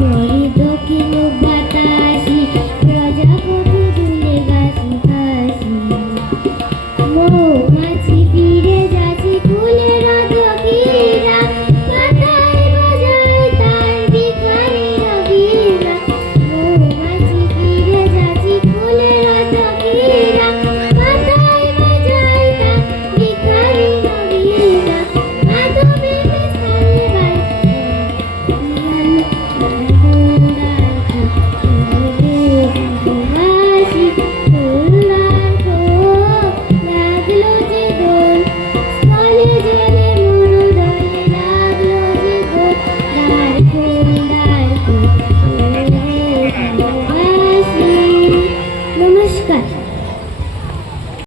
মরি দক্ষিণ বাতাসি প্রজাপতি দুলে গাছি হাসি মৌমাছি ফিরে যাচ্ছি ফুলের দকিরা পাতায় বাজায় তার ভিখারি রবিরা মৌমাছি ফিরে যাচ্ছি ফুলের দকিরা পাতায় বাজায় তার ভিখারি রবিরা মাধবী নমস্কার।